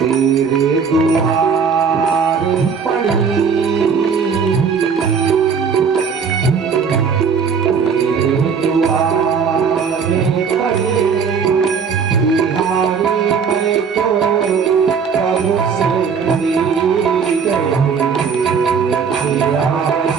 तेरे दुआर पड़ी, तेरे दुआर पड़ी, बिहारी मैं तो कब से दी गई, आजाद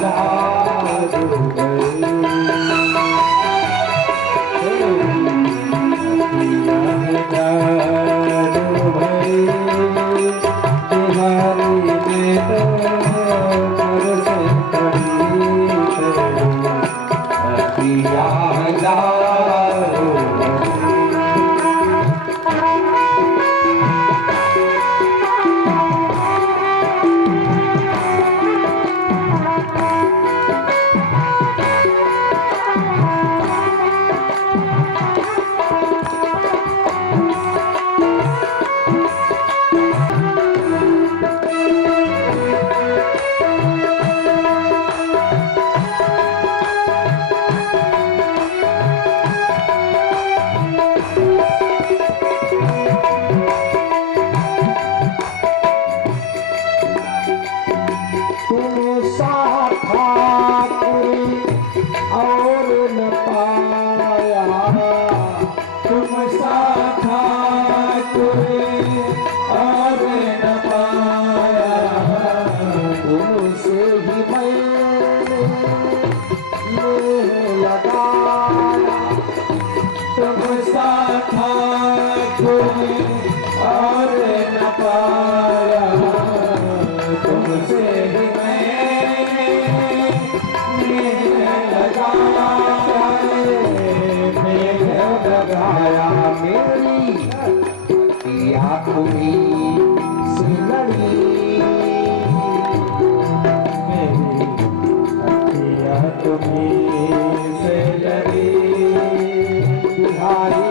और न पाया, तुमसे ही मैं लगाया, मेरी पिया तुम्ही से लड़ी, मेरी पिया तुम्ही से लड़ी, बिहारी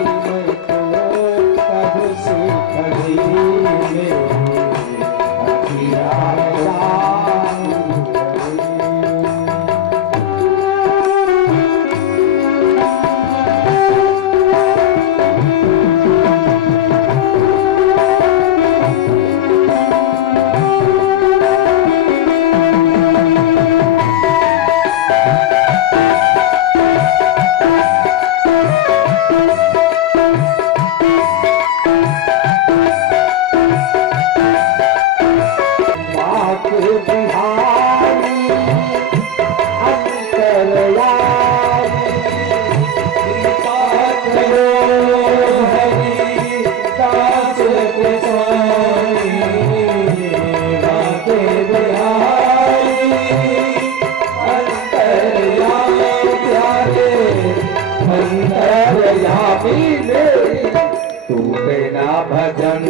तू बिना भजन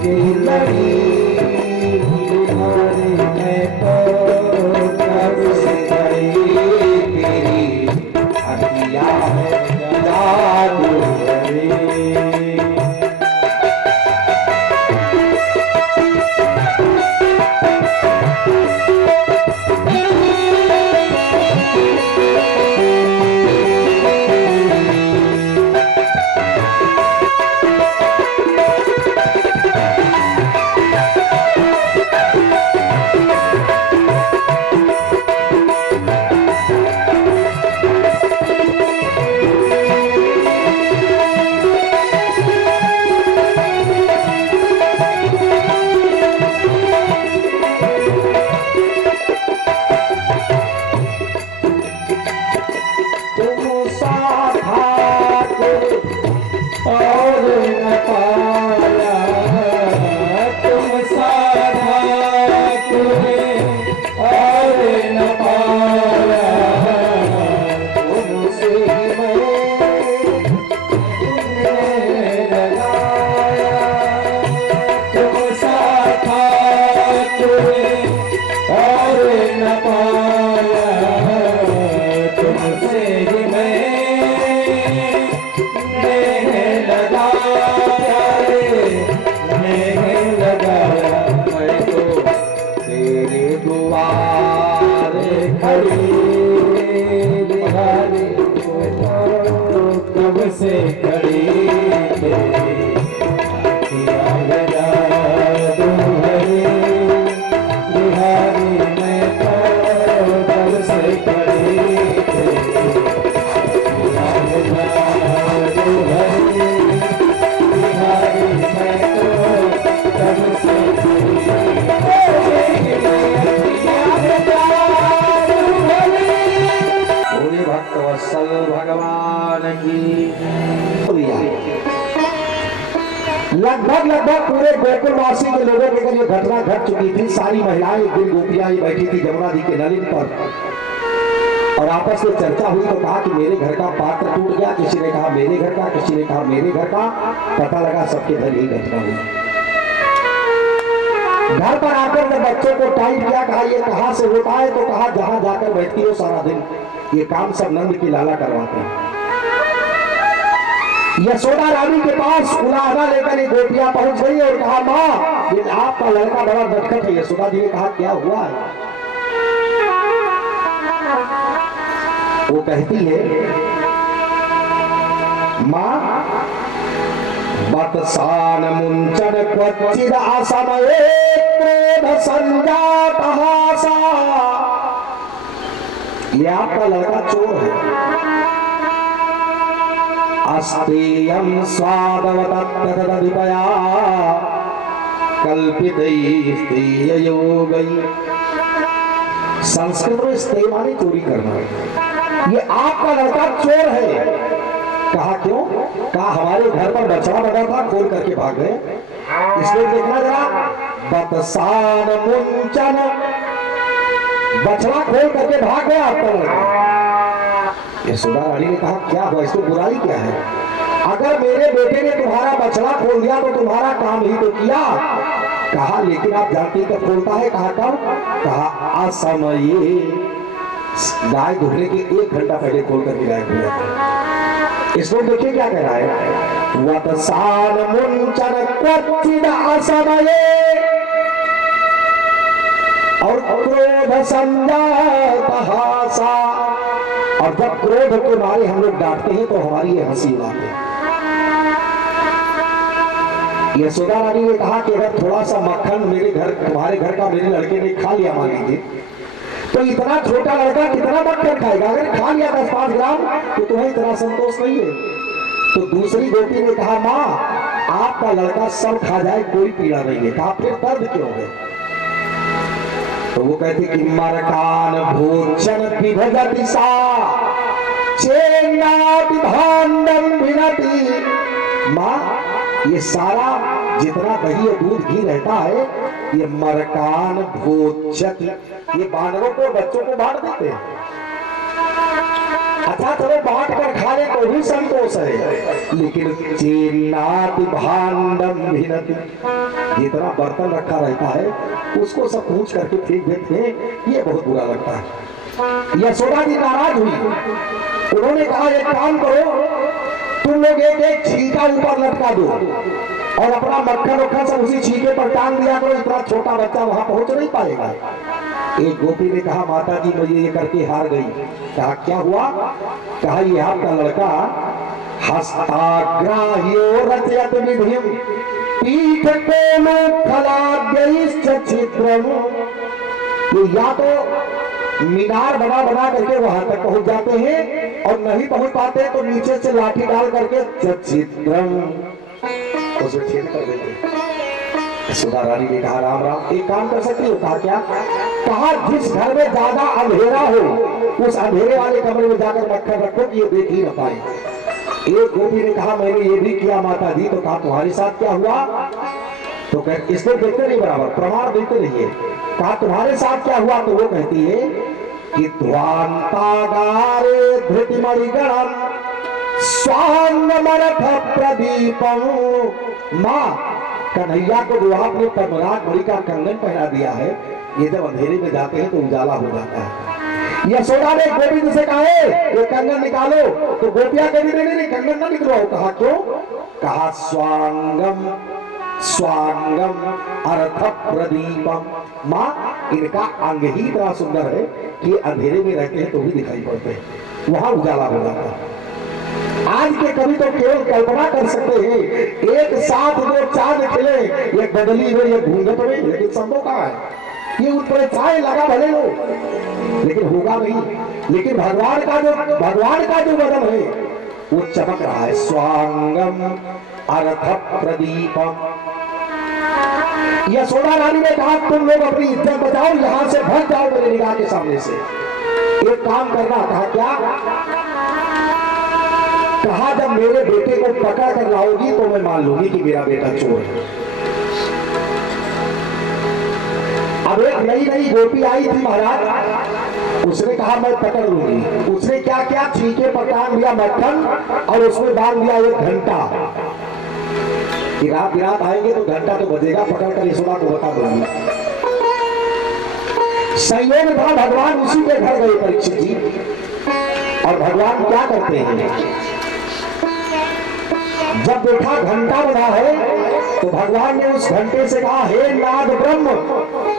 की लड़ी, मैं तो कब से गई, तेरी अखियाँ है जादू भरी। लगभग पूरे गोकुलवासी के लोगों के घर ये घटना घट चुकी थी। सारी महिलाएं एक दिन गोपियां ये बैठी थी जमुना जी के नलिन पर और आपस में चर्चा हुई। तो कहा कि मेरे घर का पात्र टूट गया, किसी ने कहा मेरे घर का, किसी ने कहा मेरे घर का। पता लगा सबके घर यही घटना हुई। घर पर आकर जब बच्चों को टाइम किया, कहा ये कहां से होता है, तो कहा जहां जाकर बैठती हो सारा दिन ये काम सब नंद की लाला करवाते हैं। यशोदा रानी के पास उलाहना लेकर ये गोपियां पहुंच गई और कहा माँ ये आपका लड़का बड़ा नटखट है। यशोदा जी ने कहा क्या हुआ है? वो कहती है माँ बतसान मुंचन क्वचिद असमये क्रोध संजातः सा। ये आपका लड़का चोर है। अस्तेयं स्वादवतत्तदधिपया कल्पितैस्तेययोगै। संस्कृत में स्तेय माने चोरी करना है। ये आपका लड़का चोर है। कहा क्यों? कहा हमारे घर पर बछड़ा बना था, खोल करके भाग गए। इसलिए देखना जरा, बतसान मुंचन, बछड़ा खोल करके भाग गया आपका लड़का। यशोदा रानी ने कहा क्या हुआ, इसमें बुराई क्या है? अगर मेरे बेटे ने तुम्हारा बछड़ा खोल दिया तो तुम्हारा काम ही तो किया। कहा लेकिन आप जानती कब खोलता है? कहा कब? कहा असमये, गाय दुहने के 1 घंटा पहले खोल करके गाय हो जाता है। इसको देखिए क्या कह रहा है, वतसान मुंचन क्वचिद असमये और क्रोध संजातः सा। और जब क्रोध के मारे हम लोग डांटते हैं तो हमारी ये हंसी उड़ाते हैं। यशोदा रानी ने कहा कि अगर थोड़ा सा मक्खन मेरे घर, तुम्हारे घर का मेरे लड़के ने खा लिया मान लीजिए, तो इतना छोटा लड़का कितना मक्खन खाएगा? अगर खा लिया 10-5 ग्राम तो तुम्हें इतना संतोष नहीं है। तो दूसरी गोपी ने कहा माँ आपका लड़का सब खा जाए कोई पीड़ा नहीं है। कहा फिर दर्द क्यों है? तो वो कहते कि मरकान भोजन विभजति सा चेन्नाति भांडम विनति। माँ ये सारा जितना दही और दूध घी रहता है ये मरकान भोजन, ये बानरों को बच्चों को बांट देते हैं। अच्छा चलो बांट कर खा ले तो भी संतोष है, लेकिन चेन्नाति भांडम विनति, जितना बर्तन रखा रहता है उसको सब पूछ करके फेंक देते हैं, ये बहुत बुरा लगता है। यशोदा जी नाराज हुई। उन्होंने कहा एक काम करो, तुम लोग एक छीका ऊपर लटका दो और अपना मक्खन वक्खन सब उसी छीके पर टांग दिया करो, इतना छोटा बच्चा वहां पहुंच नहीं पाएगा। एक गोपी ने कहा माता जी मैं ये करके हार गई। कहा क्या हुआ? कहा ये आपका लड़का हस्ताग्राह्यो रचयत विधिम पीठ कोन फलाद्यैश्च छिद्रम। या तो मीनार बना बना करके वहां तक पहुंच जाते हैं और नहीं पहुंच पाते तो नीचे से लाठी डाल करके छिद्रम उसे छेद कर देते हैं। यशोदा रानी ने कहा राम राम एक काम कर सकती हो? कहा क्या? कहा जिस घर में ज्यादा अंधेरा हो उस अंधेरे वाले कमरे में जाकर मक्खन रखो कि ये देख ही न पाए। एक गोपी ने कहा मैंने ये भी किया माता जी। तो कहा तुम्हारे साथ क्या हुआ? तो कह इसको देखते नहीं, बराबर प्रमाण देते रहिए। कहा तुम्हारे साथ क्या हुआ? तो वो कहती है कि ध्वांतागारे धृतिमणिगणम स्वांगमरथ प्रदीपम। माँ कन्हैया को जो आपने पद्मराग मणि का कंगन पहना दिया है, ये जब अंधेरे में जाते हैं तो उजाला हो जाता है। यशोदा ने गोविंद से कहा ये कंगन निकालो, तो गोपियां कभी नहीं कंगन ना निकलवाओ। कहा क्यों? कहा स्वांगम स्वांगम अर्थ प्रदीपम। माँ इनका अंग ही इतना सुंदर है कि अंधेरे में रहते हैं तो भी दिखाई पड़ते हैं, वहां उजाला हो जाता है। आज के कवि तो केवल कल्पना कर सकते हैं एक साथ जो चांद खिले, एक बदली में एक घूंघट में, लेकिन संभव कहाँ है? ये ऊपर छाए लगा भले लो लेकिन होगा नहीं। लेकिन भगवान का जो बदन है वो चमक रहा है। स्वांगम अर्थ प्रदीपम। यशोदा रानी ने कहा तुम लोग अपनी इज्जत बचाओ, यहां से भाग जाओ मेरे निगाह के सामने से। एक काम करना। कहा क्या? कहा जब मेरे बेटे को पकड़ कर लाओगी तो मैं मान लूंगी कि मेरा बेटा चोर है। नई गोपी आई थी महाराज, उसने कहा मैं पकड़ लूंगी। उसने क्या क्या छींके पर टांग दिया मक्खन और उसमें बांध दिया एक घंटा कि रात बिरात आएंगे तो घंटा तो बजेगा, पकड़ कर यशोदा को बता दूंगी। संयोग था भगवान उसी के घर गए परीक्षित जी। और भगवान क्या करते हैं, जब देखा घंटा बना है तो भगवान ने उस घंटे से कहा, हे नाद ब्रह्म,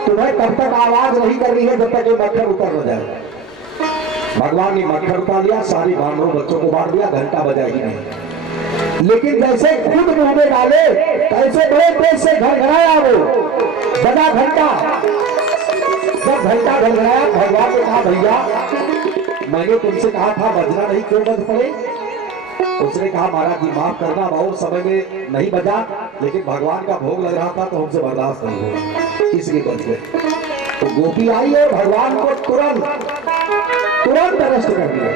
तुम्हें तब तक आवाज नहीं करनी है जब तक ये मक्खन उतर न जाए। भगवान ने मक्खन उतार लिया, सारे बानरों बच्चों को बांट दिया, घंटा बजा ही नहीं। लेकिन जैसे खुद मुंह में डाले कैसे बड़े तेज से घड़घड़ाया, वो बजा घंटा। जब घंटा घड़घड़ाया भगवान ने कहा, भैया मैंने तुमसे कहा था बजना नहीं, क्यों बज पड़े? उसने कहा, महाराज जी माफ करना, बहुत समय में नहीं बजा, लेकिन भगवान का भोग लग रहा था तो हमसे बर्दाश्त नहीं हुआ, इसलिए बच गए। तो गोपी आई और भगवान को तुरंत अरेस्ट कर दिया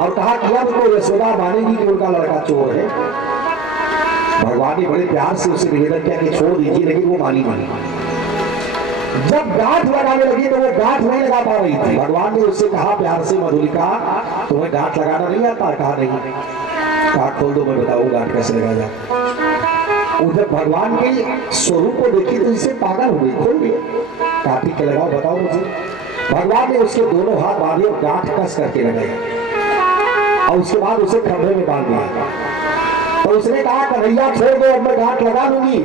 और कहा कि अब तो यशोदा मानेगी कि उनका लड़का चोर है। भगवान ने बड़े प्यार से उसे निवेदन किया कि छोड़ दीजिए, लेकिन वो मानी। जब गांठ लगाने लगी तो वो गांठ नहीं लगा पा रही थी। भगवान ने उससे कहा प्यार से, मधुलिका तुम्हें गांठ लगाना नहीं आता? कहा नहीं। कहा खोल दो, मैं बताऊं गांठ कैसे लगाया जाता। उधर भगवान के स्वरूप को देखी तो इसे पागल हो गई, खोल दिया। कहा ठीक है लगाओ, बताओ मुझे। भगवान ने उसके दोनों हाथ बांधे और गांठ कस करके लगाया और उसके बाद उसे खंभे में बांध दिया। तो उसने कहा, कन्हैया छोड़ दो, अब मैं गांठ लगा लूंगी।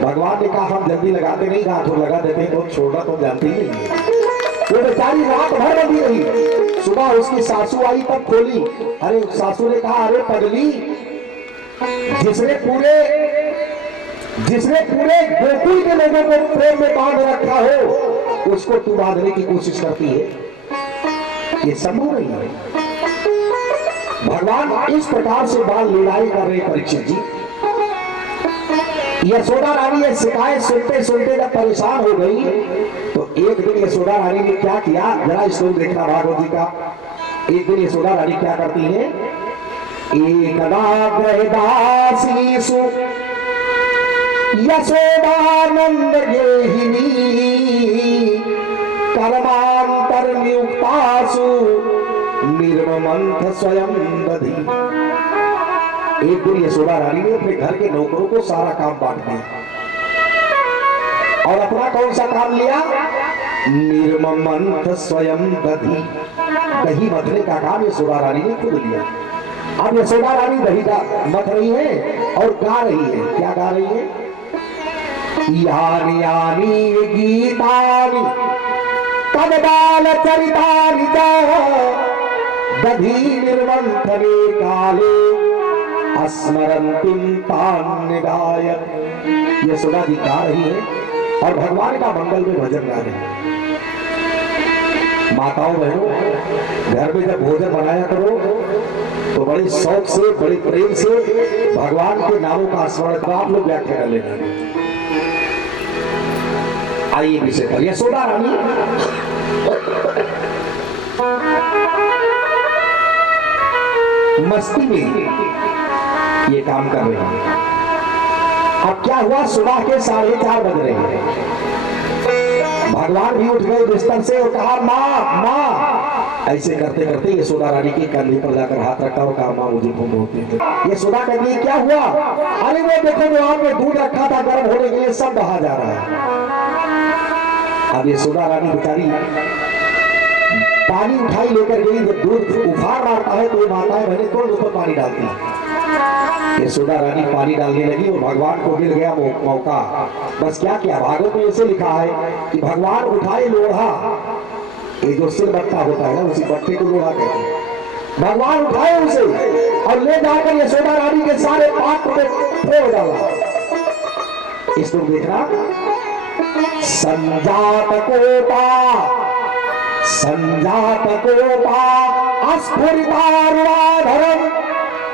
भगवान ने कहा, हम जल्दी लगाते नहीं, गांठ लगा देते हैं, तो छोड़ना तो जानती ही नहीं। वो बेचारी रात भर बंधी रही। सुबह उसकी सासू आई तब खोली। अरे सासू ने कहा, अरे पगली, जिसने पूरे गोकुल के लोगों को प्रेम में बांध रखा हो, उसको तू बांधने की कोशिश करती है, ये संभव नहीं है। भगवान इस प्रकार से बाल लीलाएं कर रहे परीक्षित जी। यशोदा रानी ये शिकायत सुनते सुनते जब परेशान हो गई तो एक दिन यशोदा रानी ने क्या किया, जरा श्लोक देखना भागवत जी का। एक दिन यशोदा रानी क्या करती है, एकदा ग्रहदासीसु यशोदानंद गेहिनी कर्मांतर नियुक्तासु निर्ममंथ स्वयं दधी। एक दिन यशोदा रानी ने अपने घर के नौकरों को सारा काम बांट दिया और अपना कौन सा काम लिया, निर्ममंथ स्वयं दधी। दही मथने का काम यशोदा रानी ने खुद लिया। अब यशोदा रानी दही मथ रही है और गा रही है। क्या गा रही है, यानी यानी गीतानि तद बाल चरितानि दधी निर्मंथने काले स्मरन्तीं तान् निगायत। यशोदा जी गा रही है और भगवान का मंगल में भजन गा रही है। माताओं बहनों, घर में जब भोजन बनाया करो तो बड़े शौक से, बड़े प्रेम से भगवान के नामों का स्मरण कर आप लोग व्याख्या कर लेना। आइए विषय पर। यशोदा रानी मस्ती में ये काम कर रहे हैं। अब क्या हुआ, सुबह के 4:30 बज रहे हैं। भगवान भी उठ गए बिस्तर से और कहा, माँ माँ। ऐसे करते करते यशोदा रानी के कंधे पर जाकर हाथ रखा और कहा, माँ मुझे भूख होती है। यशोदा कहती है, क्या हुआ? अरे वो देखो जो आपने दूध रखा था गर्म होने के लिए, सब बहा जा रहा है। अब यशोदा रानी बेचारी पानी उठाई लेकर गई। जब दूध उफान मारता है तो माताएं बहनें तुरंत उस पर पानी डालती है। यशोदा रानी पानी डालने लगी और भगवान को मिल गया मौका। बस क्या किया, भागवत में ऐसे लिखा है कि भगवान उठाए लोढ़ा, ये जो सिर बट्टा होता है ना, उसी बट्टे को लोढ़ा कहते हैं। भगवान उठाए उसे और ले जाकर यशोदा रानी के सारे पात्र में फोड़ डाला। इसको देखना, संजात कोपा अस्फुरितारुणाधरम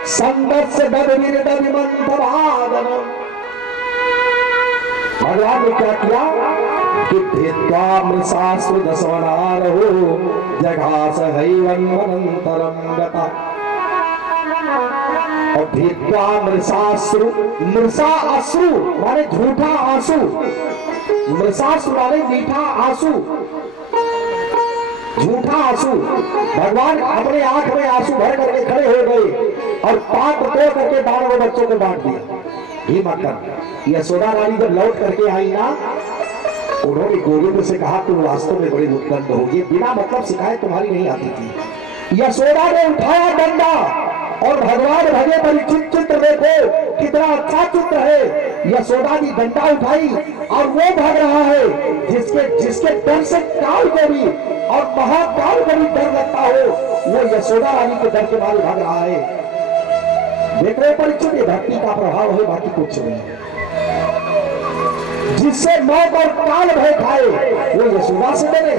संदस्य दधविमंतभादनम। भगवान ने क्या किया कि भेद्वा मृषास्वदसवनारहो जघास हैवन्वनंतरम गता। और भिक्वा मृषाश्रु, मृषा अश्रु माने झूठा आंसू, मृषाश्रु माने मीठा आंसू, झूठा आंसू। भगवान अपने आंख में आंसू भर करके खड़े हो गए और पाप तोड़ करके 12 बच्चों को बांट दिया। ही मक्कर यशोदा रानी जब लौट करके आई ना, उन्होंने गोविंद से कहा तुम वास्तव में बड़ी उत्तम होगी, बिना मतलब शिकायत तुम्हारी नहीं आती थी। यशोदा ने उठाया डंडा और भगवान भगे परीक्षित चित्र देखो कितना अच्छा चित्र है। यशोदा ने डंडा उठाई और वो भाग रहा है जिसके डर से काल को भी और महाकाल को भी डर लगता हो, वो यशोदा रानी के डर के मारे भाग रहा है। देख रहे परीक्षित, ये भक्ति का प्रभाव है, बाकी कुछ नहीं। जिससे मौत और काल भय खाए वो यशोदा से डरे।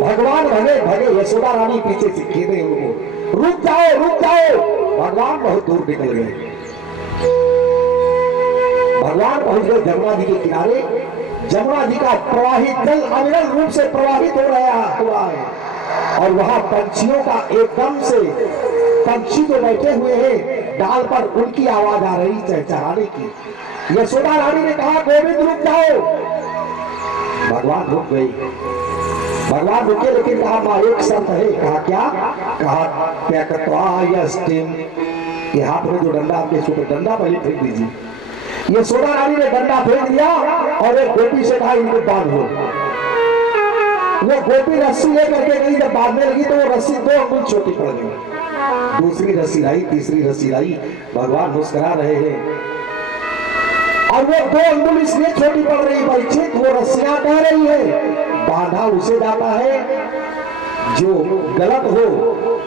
भगवान भगे भगे, यशोदा रानी पीछे से खेदे उनको, रुक जाओ रुक जाओ। भगवान बहुत दूर निकल गए। भगवान पहुंच गए जमुना जी के किनारे। जमुना जी का प्रवाहित जल अविरल रूप से प्रवाहित हो रहा हुआ है और वहां पंछियों का एकदम से, पंछी जो बैठे हुए हैं डाल पर, उनकी आवाज आ रही चहचहाने की। यशोदा रानी ने कहा गोविंद रुक जाओ। भगवान रुक गई। भगवान रुके लेकिन कहा मां एक शर्त है। कहा क्या? कहा त्यक्त्वायष्टिम, ये हाथ में जो डंडा आपके छूटे, डंडा पहले फेंक दीजिए। यशोदा रानी ने डंडा फेंक दिया और एक गोपी से कहा इनको बांध लो। वो गोपी रस्सी लेकर के गई, जब बांधने लगी तो वो रस्सी 2 अंगुल छोटी पड़ गई। दूसरी रस्सी लाई, तीसरी रस्सी लाई। भगवान मुस्कुरा रहे हैं और वो 2 अंगुल इसलिए छोटी पड़ रही परीक्षित, वो रस्सियां कह रही है बांधा उसे जाता है जो गलत हो,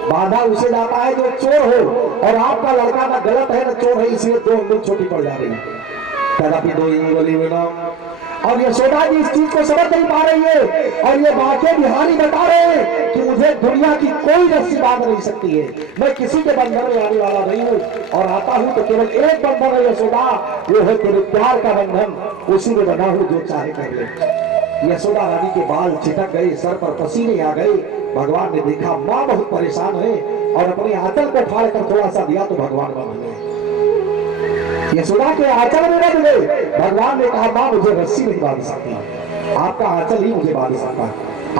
बांधा उसे जाता है जो चोर हो, और आपका लड़का ना गलत है ना चोर है, इसलिए 2 अंगुल छोटी पड़ जा रही है। कदापि 2 अंगुली बिना। और यशोदा जी इस चीज को समझ नहीं पा रही है और ये बाके बिहारी बता रहे हैं कि मुझे दुनिया की कोई रस्सी बांध नहीं सकती है, मैं किसी के बंधन में आने वाला नहीं हूँ, और आता हूँ तो केवल एक बंधन है यशोदा, वो है तेरे प्यार का बंधन, उसी में बना हूँ जो चाहे कर ले। यशोदा रानी के बाल छिटक गए, सर पर पसीने आ गए। भगवान ने देखा माँ बहुत परेशान है और अपने आंचल को फाड़ कर थोड़ा सा दिया तो भगवान बंध गए। यशोदा के आंचल में बंध गए। भगवान ने कहा मां मुझे रस्सी नहीं बांध सकती, आपका आंचल ही मुझे बांध सकता,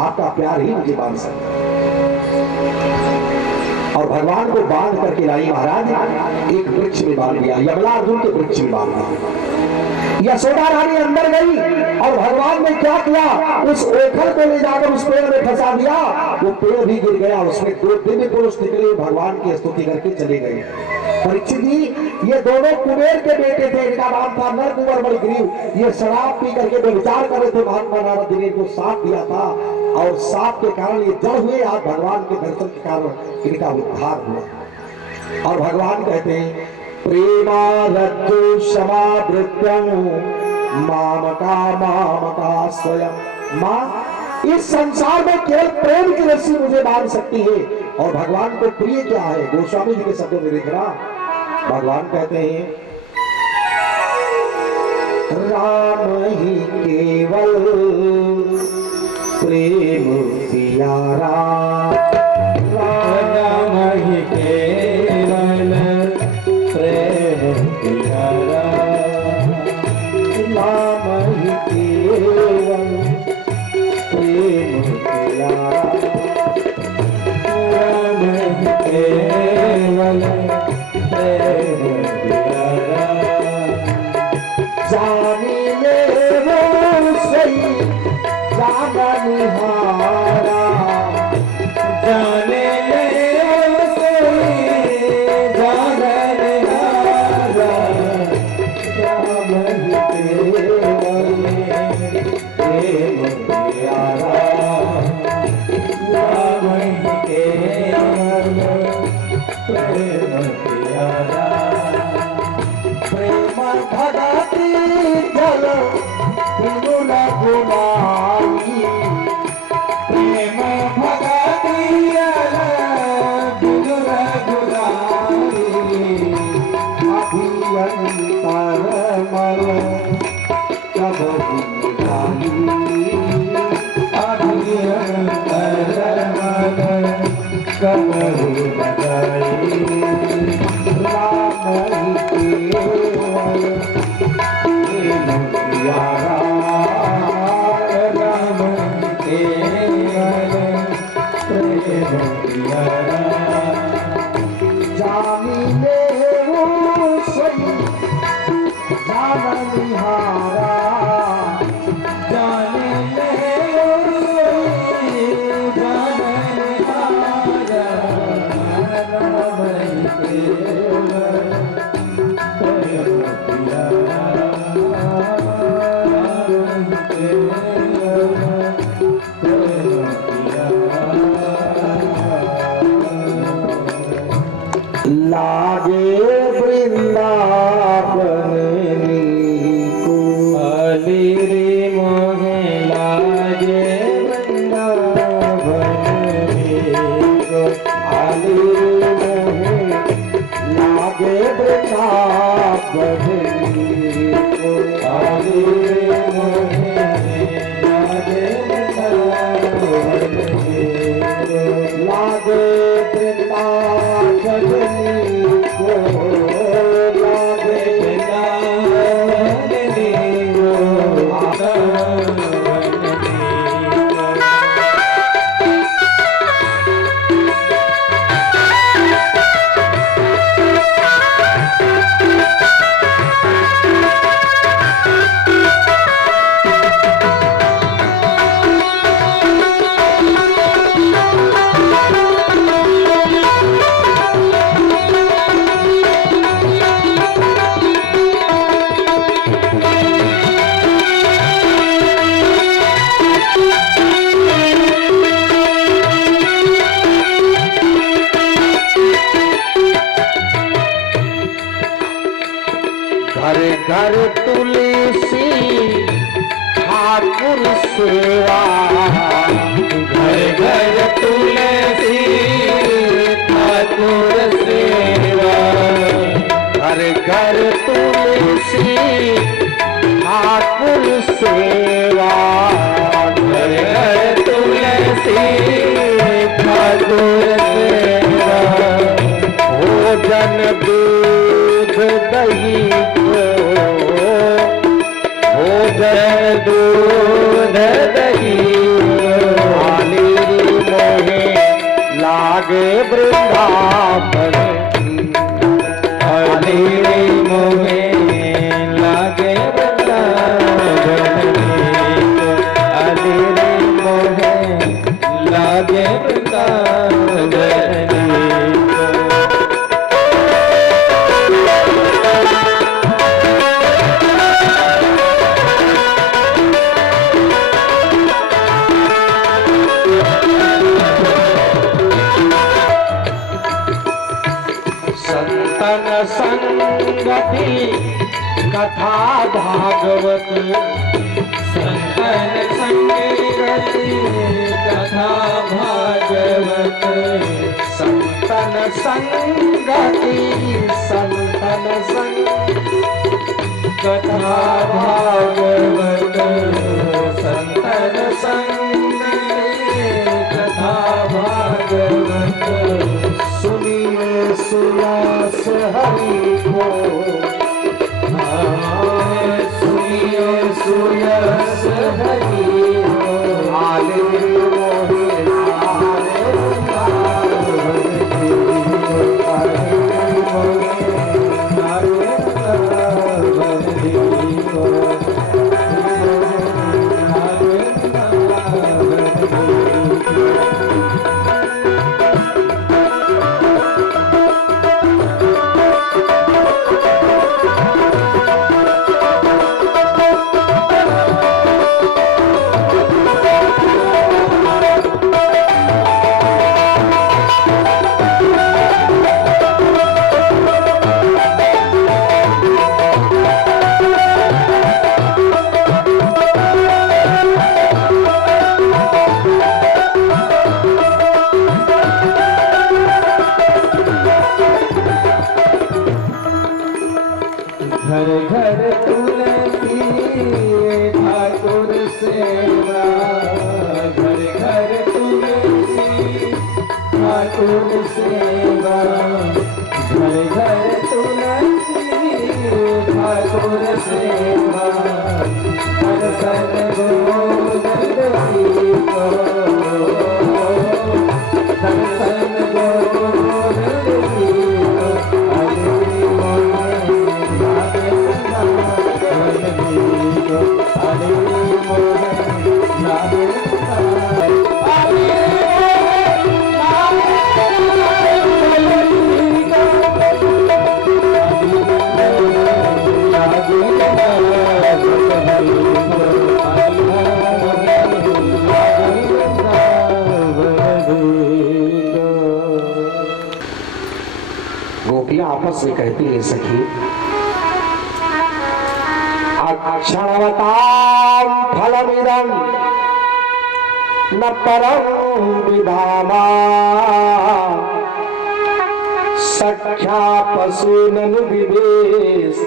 आपका प्यार ही मुझे बांध सकता। और भगवान को बांध करके लाई महाराज एक वृक्ष में बांध दिया, यमला अर्जुन के वृक्ष में बांध दिया। यशोदा रानी अंदर गई और भगवान ने क्या किया, उस ओखल को ले जाकर उस पेड़ में फंसा दिया। वो पेड़ भी गिर गया, उसमें 2 दिव्य पुरुष निकले, भगवान की स्तुति करके चले गए। परीक्षित जी ये दोनों कुबेर के बेटे थे, इनका नाम था नरकुंवर बलग्रीव। ये शराब पी करके विचार कर रहे थे, महात्मा नारद जी ने इनको साथ दिया था और साथ के कारण ये जड़ हुए। आज भगवान के दर्शन के कारण इनका उद्धार हुआ। और भगवान कहते हैं प्रेमारज्जु समावृत्यं मामका मामका स्वयं। माँ इस संसार में केवल प्रेम की रस्सी मुझे बांध सकती है। और भगवान को प्रिय क्या है, गोस्वामी जी के शब्दों में देख रहा, भगवान कहते हैं राम ही केवल प्रेम प्यारा, राम ही केवल प्रेम प्यारा, राम ही केवल प्रेम प्यारा, राम ही केवल प्रेम प्यारा। जानी ले वो सही जाननिहारा, जाने ले वो सही जाननिहारा, राम ही केवल प्रेम प्यारा, राम ही केवल प्रेम प्यारा। प्रेम भगति जल बिनु न गुमाई, प्रेम भगति जल बिनु न गुमाई, अभियंतर मल कब जाई, अभियंतर मल कब जाई। बलिहारा जाने ले लागे वृंदावन को अली रे मोहे लागे वृंदावन को अली मोहे लागे वृंदावन को अली रे मोहे लागे वृंदावन लागे वृंदावन को लागे घर घर तुलसी ठाकुर सेवा घर घर तुलसी ठाकुर सेवा घर घर तुलसी ठाकुर सेवा घर घर तुलसी ठाकुर सेवा भोजन दूध दही भोजन दूध दही आली मोहे लागे वृंदावन अली रे मोहे लागे वृंदावन अली रे मोहे लागे वृंदावन संतन संगति कथा भागवत संतन संगति कथा भागवत संतन संगति संतन संग कथा भागवत संतन संगति कथा भागवत सुनिए सुयास हरि को सुनिए सुयस हरि आले मोहे घर घर तुलसी ठाकुर सेवा घर घर तुलसी ठाकुर सेवा घर घर तुलसी ठाकुर सेवा दर्शन गोविंद जी को दर्शन गोविंद जी को कहती है सखी, अक्षणवतां फलमिदं न परं विधामा सख्या पशूननु विवेश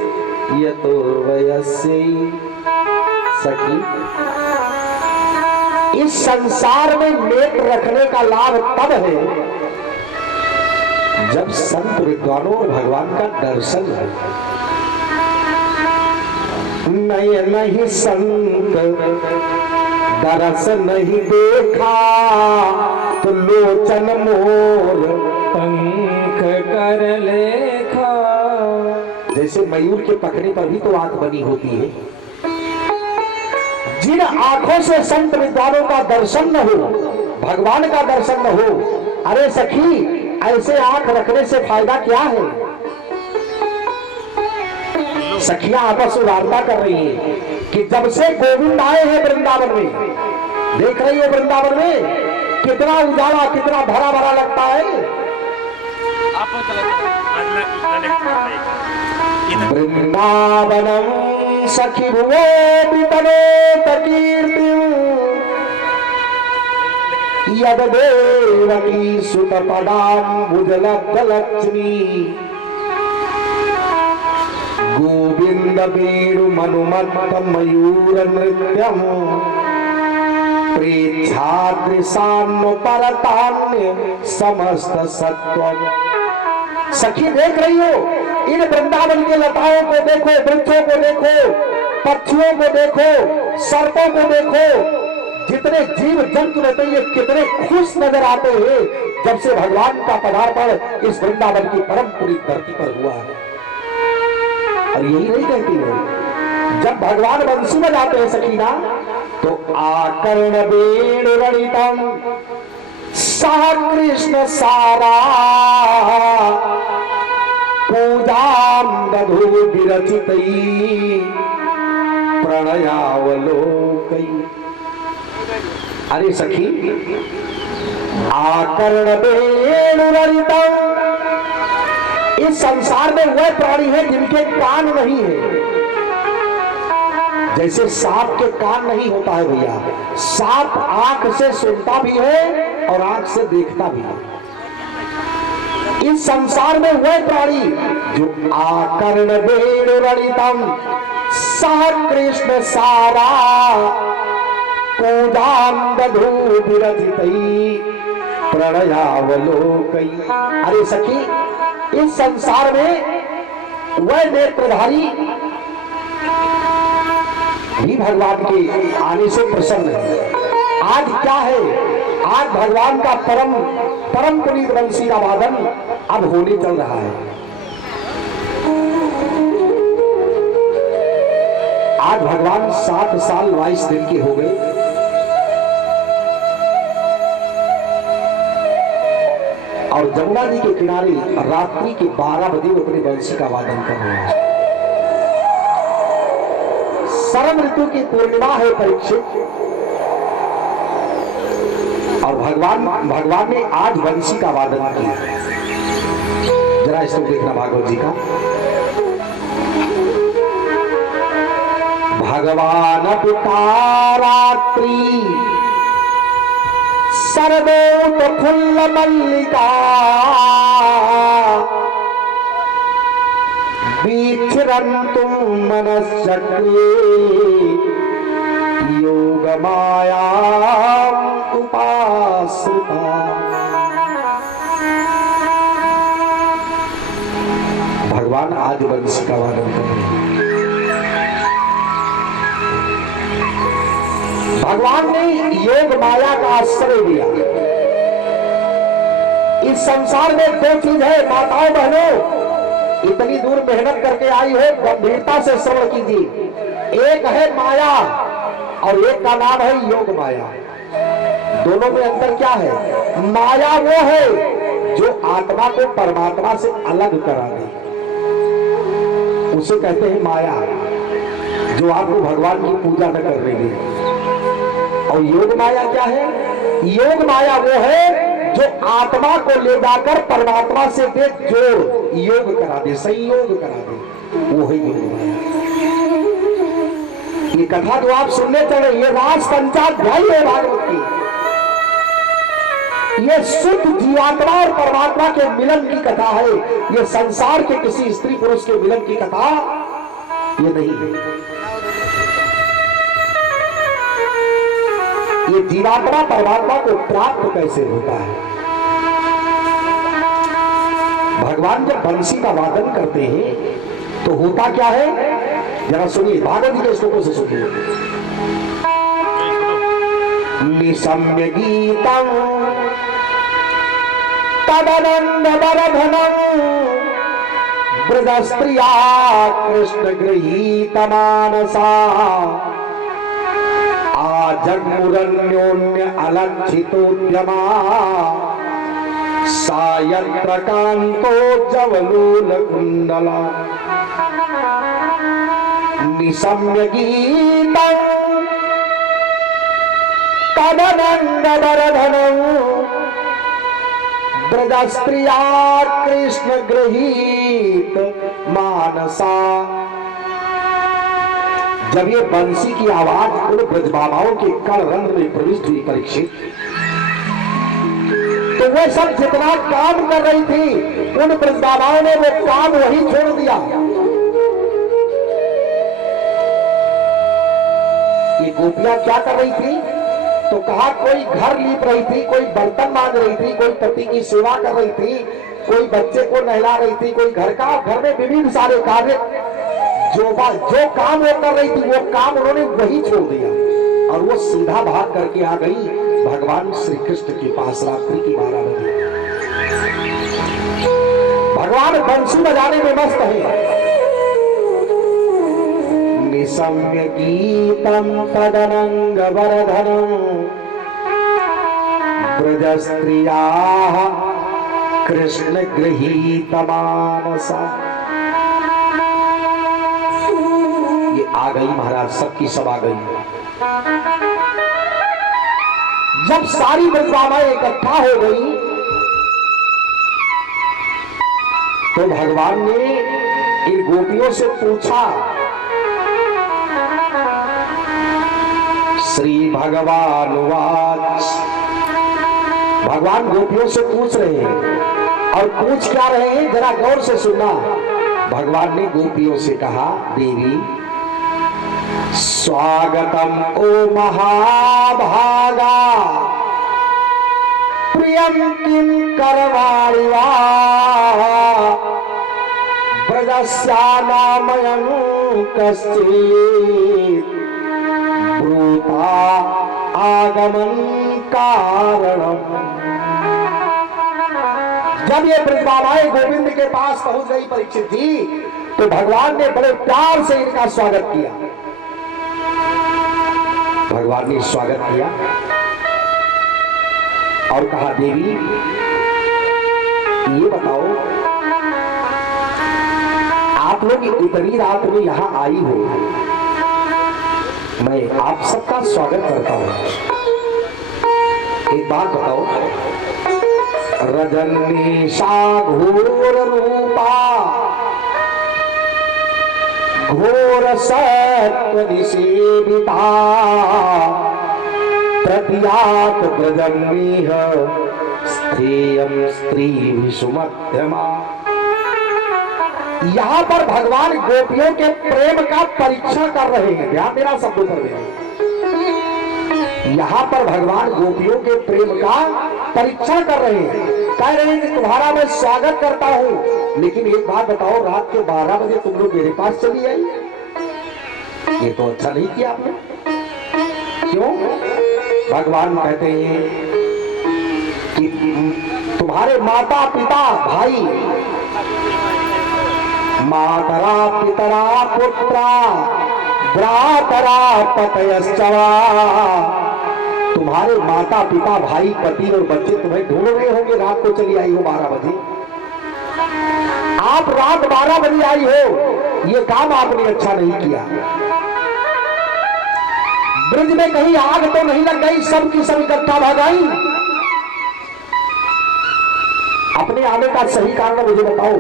यतो वयस्यै। सखी, इस संसार में नेत्र रखने का लाभ तब है जब संत विद्वानों और भगवान का दर्शन है। नयन नहीं संत दरस नहीं देखा तो लोचन मोर पंख कर लेखा। जैसे मयूर के पकड़ने पर भी तो आंख बनी होती है। जिन आंखों से संत विद्वानों का दर्शन न हो, भगवान का दर्शन न हो, अरे सखी ऐसे आंख रखने से फायदा क्या है? सखियां आपस में वार्ता कर रही है कि जब से गोविंद आए हैं वृंदावन में, देख रही हो वृंदावन में कितना उजाला, कितना भरा भरा लगता है। वृंदावनम सखी भुवो वितनोत कीर्तिं यद देवकी सुत पदाम्बुजलब्धलक्ष्मी गोविंद वेणु मनुमत्त मयूर नृत्यम प्रेक्षादृशान्य परतान्य समस्त सत्वम। सखी देख रही हो, इन वृंदावन के लताओं को देखो, वृक्षों को देखो, पक्षियों को देखो, सर्पों को देखो, जितने जीव जंतु रहते हैं कितने खुश नजर आते हैं जब से भगवान का पदार्पण इस वृंदावन की परम पूरी धरती पर हुआ है। और यही नहीं कहती है, जब भगवान वंशी में जाते हैं सखीना तो आकर्ण वेणु रणितम सह कृष्ण सारा पूजाम दधु विरचितई प्रणयावलोकई। अरे सखी, आकर्ण वेणु रणितम, इस संसार में वह प्राणी है जिनके कान नहीं है। जैसे सांप के कान नहीं होता है भैया, सांप आंख से सुनता भी है और आंख से देखता भी है। इस संसार में वह प्राणी जो आकर्ण वेणु रणितम सह कृष्ण सारा पूजाम दधु विरचितई प्रणयावलोकई। अरे सखी, इस संसार में वह नेत्रधारी भी भगवान के आने से प्रसन्न है। आज क्या है, आज भगवान का परम परम पुनीत वंशी का वादन अब होली चल रहा है। आज भगवान 7 साल 22 दिन के हो गए और जमुना जी के किनारे रात्रि के 12 बजे अपने वंशी का वादन कर रहे हैं। शरद ऋतु की पूर्णिमा है परीक्षित, और भगवान ने आज वंशी का वादन किया। जरा इसको देखना भागवत जी का। भगवान पिता रात्रि शरदोत फुल्ल मल्लिका विचरन्तुं मनश्चक्रे योगमायाम् उपाश्रिता। भगवान आज वंशी का वादन कर रहे हैं। भगवान ने योग माया का आश्रय दिया। इस संसार में 2 चीज है, माताओं बहनों, इतनी दूर मेहनत करके आई हो, गंभीरता से श्रवण कीजिए। एक है माया और एक का नाम है योग माया। दोनों में अंतर क्या है? माया वो है जो आत्मा को परमात्मा से अलग करा दे, उसे कहते हैं माया, जो आपको भगवान की पूजा न कर रही है। और योग माया क्या है? योग माया वो है जो आत्मा को ले जाकर परमात्मा से दे जोड़, योग करा दे, संयोग करा दे, वो ही योग है। ये कथा जो आप सुनने चले, ये रास पंचाध्याय है भागवत की। ये शुद्ध जीवात्मा और परमात्मा के मिलन की कथा है। ये संसार के किसी स्त्री पुरुष के मिलन की कथा ये नहीं है। ये जीवात्मा परमात्मा को प्राप्त कैसे होता है? भगवान जब बंसी का वादन करते हैं तो होता क्या है, जरा सुनिए, भागवत के श्लोकों से सुनिए। निशम्य गीतम तदनंद बरधनम ब्रजस्त्रिया कृष्ण गृहीत मानसा आजन्मुरन्योन्य अलक्षितोद्यमा सायत्र कांतो जवलोल कुंडला निशम्य गीतम तदनंद बरधनम ब्रजस्त्रिया कृष्ण गृहीत मानसा। जब ये बंसी की आवाज उन ब्रजबाबाओं के कलरंध्र में प्रविष्ट हुई परीक्षित, तो वो सब जितना काम कर रही थी, उन ब्रजबाबाओं ने वो काम वही छोड़ दिया। ये गोपियां क्या कर रही थी? तो कहा कोई घर लीप रही थी, कोई बर्तन मांज रही थी, कोई पति की सेवा कर रही थी, कोई बच्चे को नहला रही थी, कोई घर में विभिन्न सारे कार्य जो काम वो कर रही थी, वो काम उन्होंने वही छोड़ दिया और वो सीधा भाग करके आ गई भगवान श्री कृष्ण के पास रात्रि की 12 बजे। भगवान बंसी बजाने में मस्त है। निशम्य गीतम तदनंग वरधनम ब्रजस्त्रियाः कृष्ण गृहीत मानसा। ये आ गई महाराज, सबकी सब आ गई। जब सारी ब्रजबामाएं इकट्ठा हो गई तो भगवान ने इन गोपियों से पूछा, श्री भगवान वाच। भगवान गोपियों से पूछ रहे हैं और पूछ क्या रहे हैं, जरा गौर से सुनना। भगवान ने गोपियों से कहा, देवी स्वागतम ओ महाभागा प्रियम किम करवाणि वा ब्रजस्यानामयं कश्चित् ब्रूता आगमन कारणम। जब ये ब्रजबामाएं गोविंद के पास पहुंच गई परीक्षित जी, तो भगवान ने बड़े प्यार से इनका स्वागत किया। भगवान ने स्वागत किया और कहा, देवी ये बताओ, आप लोग इतनी रात में यहां आई हो, मैं आप सबका स्वागत करता हूं। एक बात बताओ, रजनीशा घोर रूपा घोर सत्व निषेविता प्रत्यात ब्रजन्मीह स्थेयं स्त्री विषुमध्यमा। यहां पर भगवान गोपियों के प्रेम का परीक्षण कर रहे हैं। ध्यान देना शब्दों पर। यहां पर भगवान गोपियों के प्रेम का परीक्षण कर रहे हैं। कह रहे हैं कि तुम्हारा मैं स्वागत करता हूं, लेकिन एक बात बताओ, रात के 12 बजे तुम लोग मेरे पास चली आई, ये तो अच्छा नहीं किया आपने। क्यों? भगवान कहते हैं कि तुम्हारे माता पिता भाई, मातरा पितरा पुत्रा भ्रातरा पतयश्चवा, तुम्हारे माता पिता भाई पति और बच्चे तुम्हें ढूंढ रहे होंगे। रात को चली आई हो 12 बजे, आप रात 12 बजे आई हो, ये काम आपने अच्छा नहीं किया। ब्रज में कहीं आग तो नहीं लग गई, सबकी सब इकट्ठा भाग आई। अपने आने का सही कारण मुझे बताओ।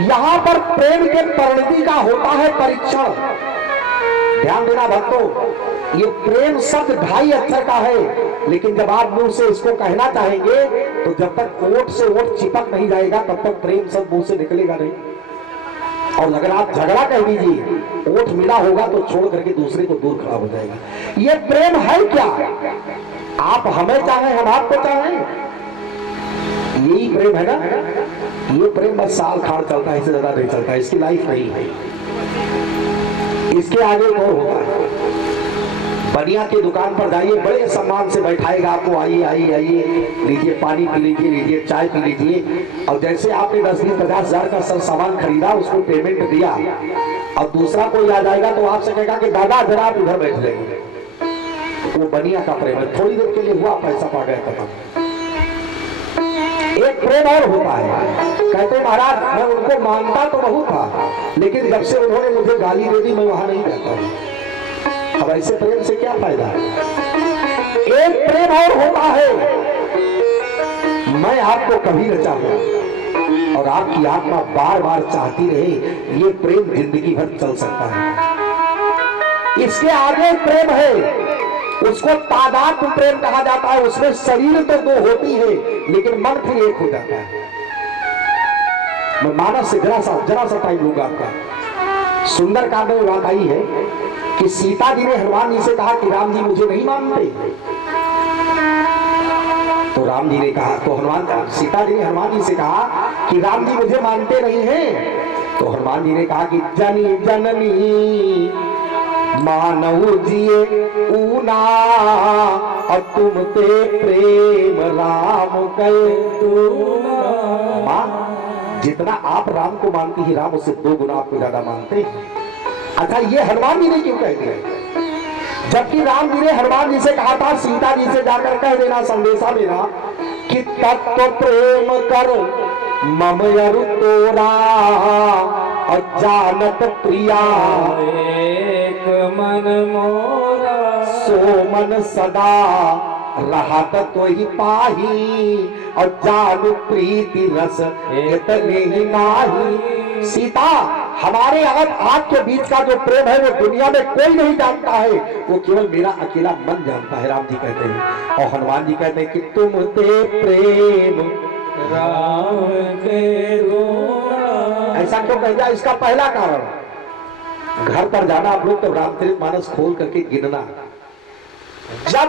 यहां पर प्रेम के परिणति का होता है परीक्षण। ध्यान देना भक्तों, ये प्रेम शब्द 2.5 अक्षर का है, लेकिन जब आप मुंह से इसको कहना चाहेंगे तो जब तक ओठ से ओठ चिपक नहीं जाएगा तब तक प्रेम शब्द मुंह से निकलेगा नहीं। और अगर आप झगड़ा कह दीजिए, ओठ मिला होगा तो छोड़ करके दूसरे को दूर खड़ा हो जाएगा। ये प्रेम है क्या? आप हमें चाहें, हम आपको चाहें, यही प्रेम है ना। ये प्रेम बस साल खाड़ चलता है, इससे ज्यादा नहीं चलता, इसकी लाइफ नहीं है। इसके आगे और होता है। बनिया की दुकान पर जाइए, बड़े सम्मान से बैठाएगा आपको, आइए आइए आइए, लीजिए पानी पी लीजिए, लीजिए चाय पी लीजिए। और जैसे आपने 10-20-50 हजार का सब सामान खरीदा, उसको पेमेंट दिया, और दूसरा कोई आ जाएगा तो आपसे कहेगा कि दादा जरा आप इधर बैठ जाइए। वो बनिया का प्रेम है, थोड़ी देर के लिए हुआ, पैसा पा गया खत्म। एक प्रेम और होता है, कहते महाराज मैं उनको मानता तो बहुत था, लेकिन जब से उन्होंने मुझे गाली दे दी मैं वहां नहीं रहता हूं। अब ऐसे प्रेम से क्या फायदा है? एक प्रेम और होता है, मैं आपको कभी न चाहूं और आपकी आत्मा बार बार चाहती रहे। ये प्रेम जिंदगी भर चल सकता है। इसके आगे प्रेम है, उसको तादात्म्य प्रेम कहा जाता है। उसमें शरीर तो 2 होती है, लेकिन मन फिर एक हो जाता है। मैं मानस से जरा सा टाइम लूंगा आपका। सुंदरकांड में बात आई है कि सीता जी ने हनुमान जी से कहा कि राम जी मुझे नहीं मानते। तो राम जी ने कहा, तो सीता जी ने हनुमान जी से कहा कि राम जी मुझे मानते नहीं हैं। तो हनुमान जी ने कहा कि जनी जननी मानव जिए ऊना, और तुम ते प्रेम राम कहे। जितना आप राम को मानती है, राम उससे 2 गुना आपको ज्यादा मानते हैं। अच्छा, ये हनुमान जी ने क्यों कह दिया? जबकि राम जी ने हनुमान जी से कहा था सीता जी से जाकर कह देना, संदेशा देना कि तत्व प्रेम कर मम यरु तोरा, और जानत प्रिया एक मन मोरा, सो मन सदा रहत तो ही पाही, और जानु प्रीति रस इतने ही नाही। सीता, हमारे आपके बीच का जो प्रेम है वो दुनिया में कोई नहीं जानता है, वो केवल मेरा अकेला मन जानता है, राम जी कहते हैं। और हनुमान जी कहते हैं कि तुम ते प्रेम राम के रोना। ऐसा क्यों कह दिया? इसका पहला कारण, घर पर जाना आप लोग तो रामचरितमानस खोल करके गिनना। जब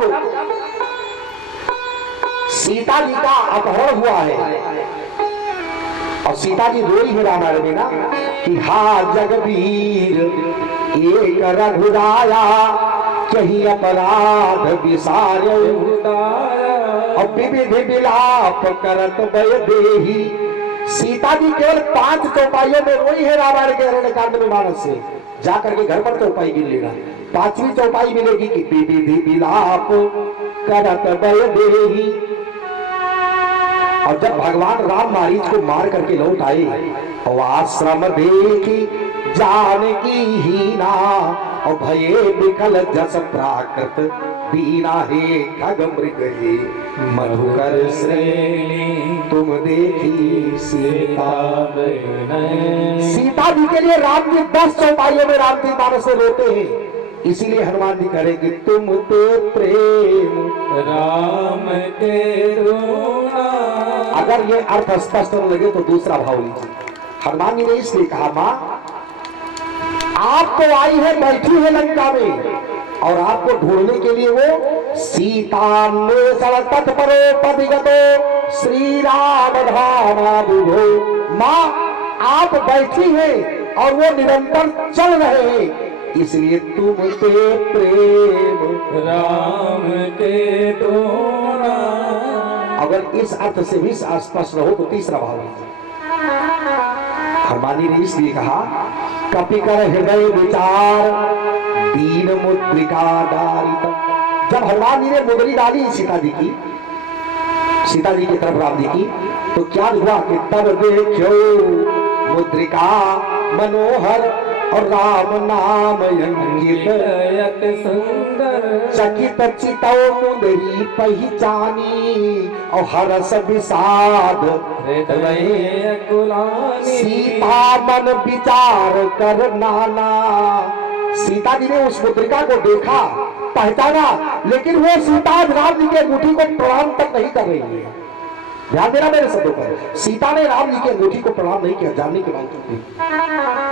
सीता जी का अपहरण हुआ है और सीता जी रोई है रामायण में ना कि हा जगवीर एक रघुराया, कहीं अपराध विसार्यो, और विविध विलाप करत भय देही। सीता जी केवल 5 चौपाइयों में रोई है रामायण के अरण्यकांड में मानस से। जाकर के घर पर चौपाई गिन लेना, 5वीं चौपाई मिलेगी कि विविध विलाप करत भय देही। और जब भगवान राम मारीच को मार करके लौट आए और आश्रम देखी जानकी हीना, और भये विकल जस प्राकृत दीना, हे खग मृग हे मधुकर श्रेणी तुम देखी सीता। सीता जी के लिए राम जी 10 चौपाइयों में रामचरितमानस से रोते हैं। इसीलिए हनुमान जी करेंगे तुम ते प्रेम राम के रोना। अगर ये अर्थ स्पष्ट न लगे तो दूसरा भाव लीजिए। हनुमान जी ने इसलिए कहा, मां आप तो आई है, बैठी है लंका में, और आपको ढूंढने के लिए वो सीता में तट परो पदिगतो श्री राम धामा बुधो। मां आप बैठी हैं और वो निरंतर चल रहे हैं, इसलिए तुम ते प्रेम राम के दोना। अगर इस अर्थ से भी स्पष्ट रहो तो तीसरा भाव लीजिए। हनुमान जी ने इसलिए कहा, कपि कर हृदय विचार दीन मुद्रिका डारित। जब हनुमान जी ने मुद्री डाली सीता जी की तरफ राम जी की, तो क्या हुआ कि तब देखो मुद्रिका मनोहर और राम नाम अंकित यत सुंदर चकित चितौ मुंदरी पहचानी और हरस विषाद हृदय कुलानी सीता मन विचार कर नाना। सीता जी ने उस मुद्रिका को देखा, पहचाना, लेकिन वो सीता राम जी के अंगूठी को प्रणाम तक नहीं कर रही है। ध्यान देना मेरे शब्दों पर, सीता ने राम जी की अंगूठी को प्रणाम नहीं किया, जानने के बावजूद भी।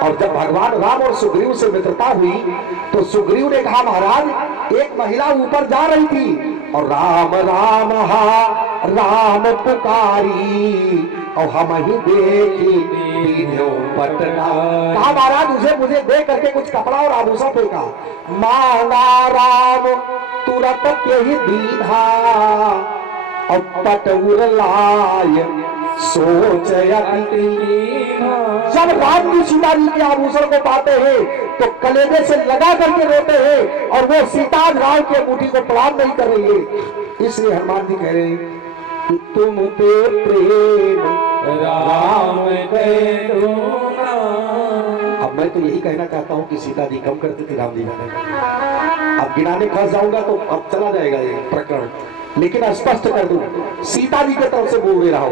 और जब भगवान राम और सुग्रीव से मित्रता हुई तो सुग्रीव ने कहा, महाराज एक महिला ऊपर जा रही थी और राम राम हा राम पुकारी और हम ही देखी पटना। कहा महाराज मुझे देख करके कुछ कपड़ा और आभूषण फेंका। माना राम तुरंत ही दीधा और पटउर लाय सोच। जब राम जी सीता जी के आभूषण को पाते हैं तो कलेजे से लगा करके रोते हैं और वो सीता राम की अंगूठी को प्रणाम नहीं कर रही है। इसलिए हनुमान जी कह रहे हैं कि तुम ते प्रेम राम के दूना। अब मैं तो यही कहना चाहता हूँ कि सीता जी कम करती थी, राम जी ज्यादा। अब गिनाने फंस जाऊंगा तो अब चला जाएगा ये प्रकरण, लेकिन स्पष्ट कर दूं, सीता जी की तरफ से बोल रहा हूं।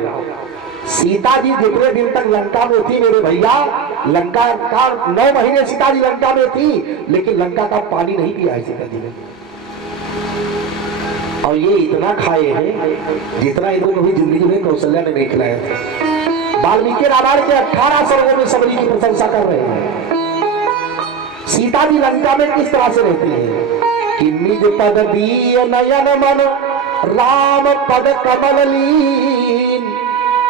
सीता जी जितने दिन तक लंका में थी मेरे भैया, लंका का 9 महीने सीता जी लंका में थी, लेकिन लंका का पानी नहीं पिया है सीता जी ने। और ये इतना खाए हैं जितना इनको कभी जिंदगी में कौशल्या ने नहीं खिलाया था। वाल्मीकि रामायण के 18 सर्गों में सबरी की प्रशंसा कर रहे हैं। सीता जी लंका में किस तरह से रहती है कि निज पद दिय नयन मन राम पद कमल लीन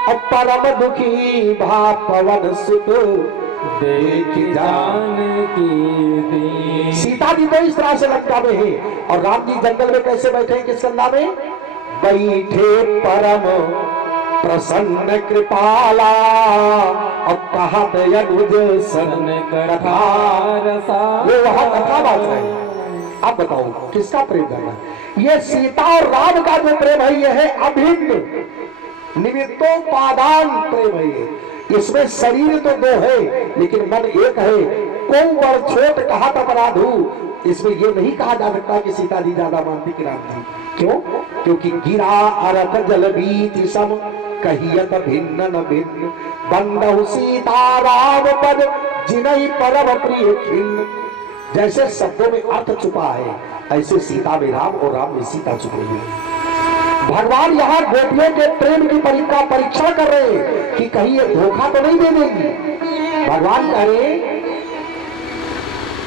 और परम दुखी भा पवन सुत देख जान की। सीता जी तो इस तरह से लंका में है और राम जी जंगल में कैसे बैठे हैं, किस गंगा में बैठे परम प्रसन्न कृपाला और कहा अनुज सन कथा रसा। वो वहां कथा बात है। आप बताओ किसका प्रेम करना? ये सीता और राम का जो प्रेम है ये है अभिन्न निमित्तोपादान प्रेम है ये। इसमें शरीर तो 2 है लेकिन मन एक है। कोई बड़ छोट कहा अपराधु, इसमें ये नहीं कहा जा सकता कि सीता जी ज्यादा मानती कि राम जी। क्यों? क्योंकि गिरा अरथ जल बीच सम कहियत भिन्न न भिन्न बंदहु सीता राम पद जिनहि परम प्रिय खिन्न। जैसे शब्दों में अर्थ छुपा है ऐसे सीता में राम और राम में सीता छुपी है। भगवान यहाँ गोपियों के प्रेम की परीक्षा कर रहे हैं कि कहीं ये धोखा तो नहीं दे देगी। भगवान कह रहे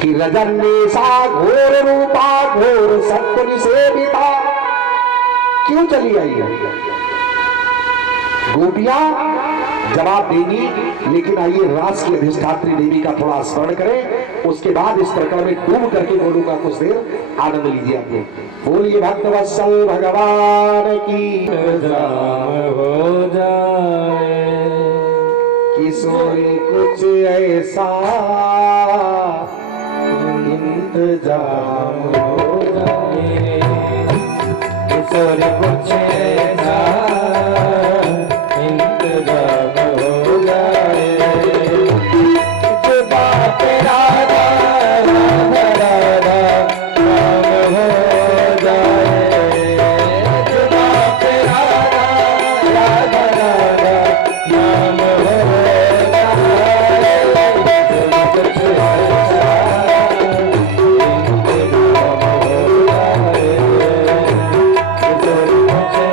कि रजन्नेसा घोर रूपा घोर सत्पुरुष सेविता क्यों चली आई है? गोपियां जवाब देंगी, लेकिन आइए रास की अधिष्ठात्री देवी का थोड़ा स्मरण करें, उसके बाद इस प्रकरण में डूब करके बोलूंगा, कुछ देर आनंद लीजिए अपने। बोलिए भक्तवत्सल भगवान की हो जाए किशोरी कुछ ऐसा इंतजाम हो जाए, किशोर कुछ ऐसा इंतजाम हो जाए। जो बात राधा राधा राधा राम हो जाए, जो बात राधा राधा राधा राम हो जाए। कुछ ऐसा इंतजाम हो जाए, किशोर कुछ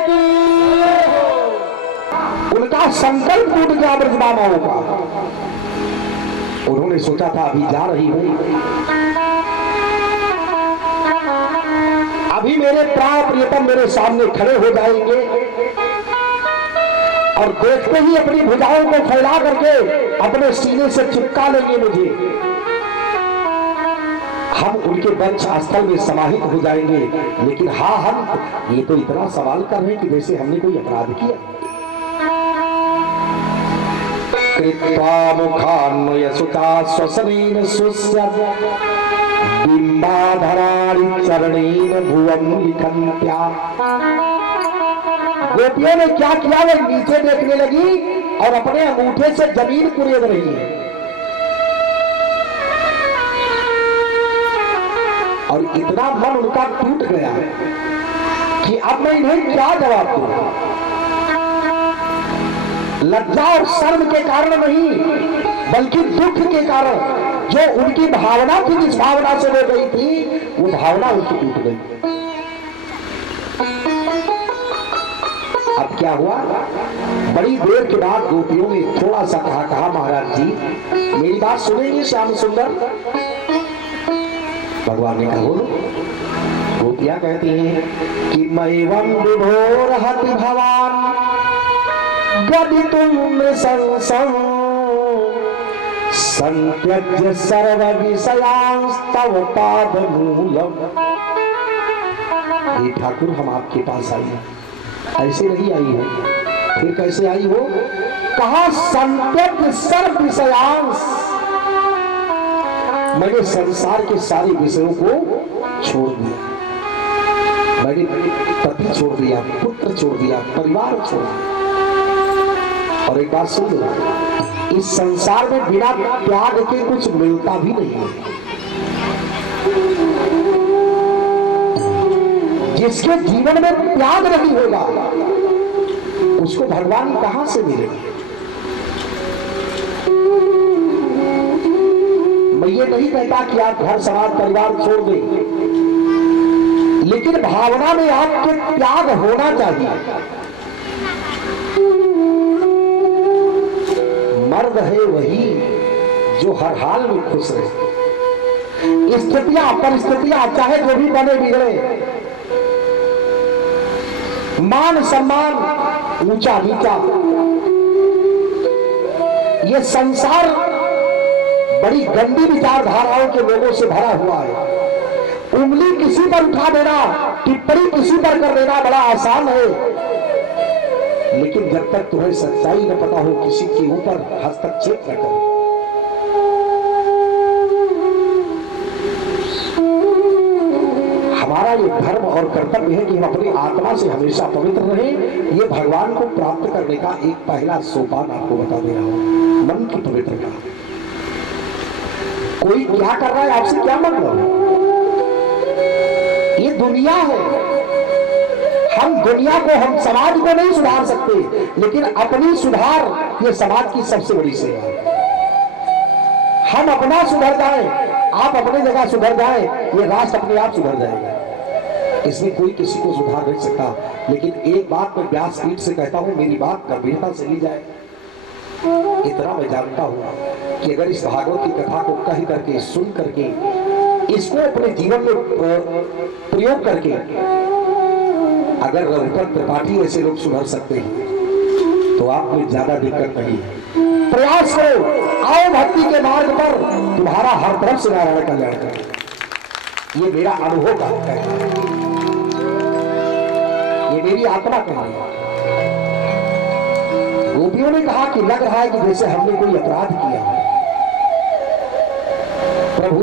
की। उनका संकल्प टूट गया ब्रजबामाओं का। उन्होंने सोचा था अभी जा रही हूं, अभी मेरे प्राण प्रियतम मेरे सामने खड़े हो जाएंगे और देखते ही अपनी भुजाओं को फैला करके अपने सीने से चिपका लेंगे मुझे, हम उनके वंश स्थल में समाहित हो जाएंगे। लेकिन हाँ, हम ये तो इतना सवाल कर रहे हैं कि जैसे हमने कोई अपराध किया। कृत्वा मुखान्वयसुता स्वसनेन स्वस्य बिंबाधराणि चरणेन भुवं लिखन्त्या। गोपियों ने क्या किया, वे नीचे देखने लगी और अपने अंगूठे से जमीन कुरेद रही है। और इतना मन उनका टूट गया है कि अब मैं इन्हें क्या जवाब दूं। लज्जा और शर्म के कारण नहीं, बल्कि दुख के कारण, जो उनकी भावना थी, जिस भावना से वो गई थी, वो भावना उनकी टूट गई। अब क्या हुआ, बड़ी देर के बाद गोपियों ने थोड़ा सा कहा महाराज जी मेरी बात सुनेंगे श्याम सुंदर। भगवान ने कहा बोलो। गोपियां कहती हैं कि मैवं विभोर हति भवान गदितुम संसं संत्यज्य सर्व विषयांस्तव पादमूलम। ये ठाकुर हम आपके पास आई हैं, ऐसे नहीं आई हो, फिर कैसे आई हो? कहा संत्यज्य सर्व विषयांस, मैंने संसार के सारे विषयों को छोड़ दिया, मैंने पति छोड़ दिया, पुत्र छोड़ दिया, परिवार छोड़ दिया। और एक बात सुन लो, इस संसार में बिना त्याग के कुछ मिलता भी नहीं है। जिसके जीवन में त्याग नहीं होगा उसको भगवान कहां से मिलेगा? मैं ये नहीं कहता कि आप घर समाज परिवार छोड़ दें, लेकिन भावना में आपके त्याग होना चाहिए। मर्द है वही जो हर हाल में खुश रहे। स्थितियां परिस्थितियां चाहे जो भी बने बिगड़े, मान सम्मान ऊंचा नीचा, ये संसार बड़ी गंदी विचारधाराओं के लोगों से भरा हुआ है। उंगली किसी पर उठा देना, टिप्पणी किसी पर कर देना बड़ा आसान है, लेकिन जब तक तुम्हें सच्चाई न पता हो किसी के ऊपर हस्तक्षेप न करो। हमारा ये धर्म और कर्तव्य है कि हम अपनी आत्मा से हमेशा पवित्र रहें। ये भगवान को प्राप्त करने का एक पहला सोपान आपको बता दे रहा हूं, मन की पवित्रता। कोई क्या कर रहा है आपसे क्या मतलब? ये दुनिया है, हम दुनिया को, हम समाज को नहीं सुधार सकते, लेकिन अपनी सुधार ये समाज की सबसे बड़ी सेवा है। हम अपना सुधर जाएं, आप अपनी जगह सुधर जाएं, ये राष्ट्र अपने आप सुधर जाएगा। इसमें कोई किसी को सुधार नहीं सकता। लेकिन एक बात मैं व्यासपीठ से कहता हूं, मेरी बात गंभीरता से ली जाए। इतना मैं जानता हूं कि अगर इस भागवत की कथा को कह करके, सुन करके, इसको अपने जीवन में प्रयोग करके अगर रघुपत त्रिपाठी ऐसे लोग सुधर सकते हैं तो आप में ज्यादा दिक्कत नहीं। प्रयास करो, आओ भक्ति के मार्ग पर, तुम्हारा हर तरफ से नारायण कल्याण करे। ये मेरा अनुभव का कहना है, ये मेरी आत्मा कहना है। गोपियों ने कहा कि लग रहा है कि जैसे हमने कोई अपराध किया है। प्रभु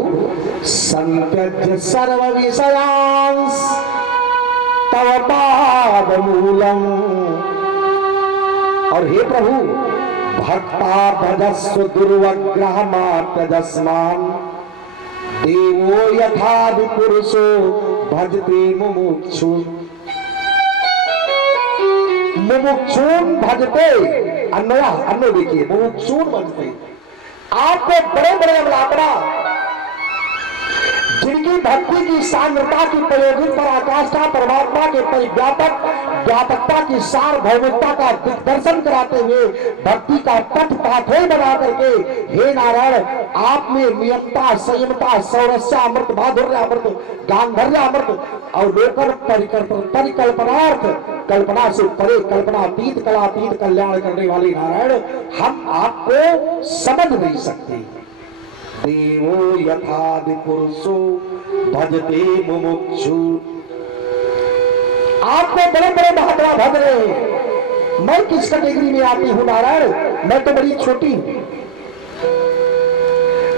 संत्यज्य सर्व विषयांस तव पादमूलम। और हे प्रभु, भक्ता भजस्व दुर्वग्रह मात्रदस्मान देवो यथादि पुरुषो भजते मुमुक्षु। मुमुक्षुन भजते, अन्य देखिए, मुमुक्षुन भजते। आपको बड़े बड़े अमलापना जिनकी भक्ति की सांद्रता की प्रयोगित पराकाष्ठा परमात्मा के परिव्यापक व्यापकता की सार्वभौमिकता का दिग्दर्शन कराते हुए भक्ति का पथ पाथवे बना करके हे नारायण आप में नियमता संयमता सौरस्या अमृत माधुर्य अमृत गांधर्य अमृत अवलोकन परिकल्पनार्थ कल्पना से परे कल्पनातीत कलातीत कल्याण करने वाले नारायण हम आपको समझ नहीं सकते। देवो यथादि पुरुषो भजते मुमुक्षु। आपको बड़े बड़े महात्मा भज रहे हैं, मैं किस कैटेगरी में आती हूं नारायण, मैं तो बड़ी छोटी हूं,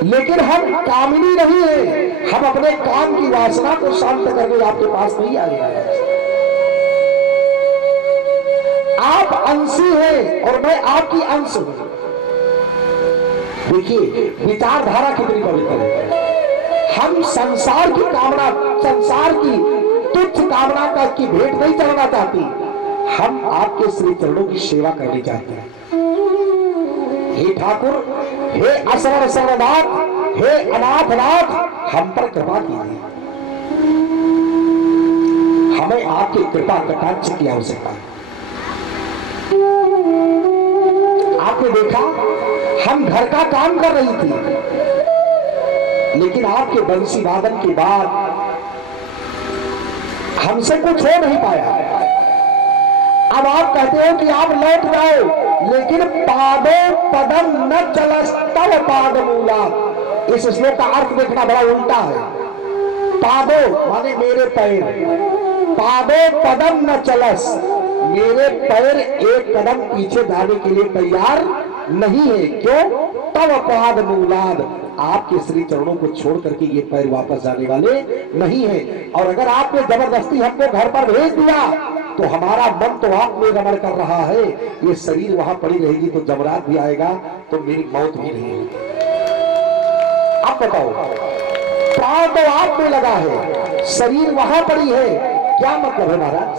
लेकिन हम कामिनी नहीं है, हम अपने काम की वासना को शांत करने आपके पास नहीं आए हैं। आप अंशी हैं और मैं आपकी अंश हूं। देखिए विचारधारा कितनी पवित्र है। हम संसार की कामना, संसार की तुच्छ कामना का की भेंट नहीं चढ़ना चाहती, हम आपके श्री चरणों की सेवा करनी चाहते हैं। हे ठाकुर, हे असवर सर्वनाथ, हे अनाथनाथ, हम पर कृपा कीजिए। हमें आपकी कृपा कटाक्ष की आवश्यकता है। आपने देखा हम घर का काम कर रही थी, लेकिन आपके बंसी वादन के बाद हमसे कुछ हो नहीं पाया। अब आप कहते हो कि आप लौट जाओ, लेकिन पादो पदम न चलस तव पाद मूला। इस श्लोक का अर्थ देखना बड़ा उल्टा है। पादो माने मेरे पैर, पादो पदम न चलस, मेरे पैर एक कदम पीछे जाने के लिए तैयार नहीं है। क्यों? तव पाद मूलाद, आपके श्री चरणों को छोड़ करके ये पैर वापस जाने वाले नहीं है। और अगर आपने जबरदस्ती हमको घर पर भेज दिया तो हमारा मन तो आप में रमण कर रहा है, ये शरीर वहां पड़ी रहेगी तो जमरात भी आएगा तो मेरी मौत भी नहीं होगी। आप बताओ, प्राण तो आप में लगा है, शरीर वहां पड़ी है, क्या मतलब है महाराज?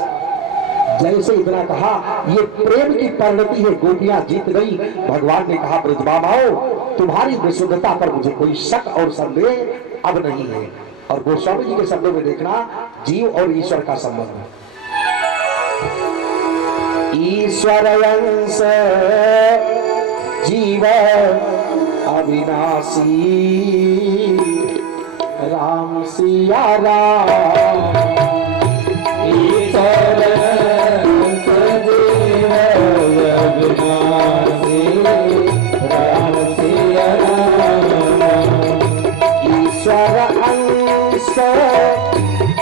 जैसे इतना कहा, ये प्रेम की परिणति है, गोपियां जीत गई। भगवान ने कहा ब्रजबामाओ, तुम्हारी विशुद्धता पर मुझे कोई शक और संदेह अब नहीं है। और गोस्वामी जी के शब्दों में देखना जीव और ईश्वर का संबंध। ईश्वर अंश जीव अविनाशी, राम सिया राम। ईश्वर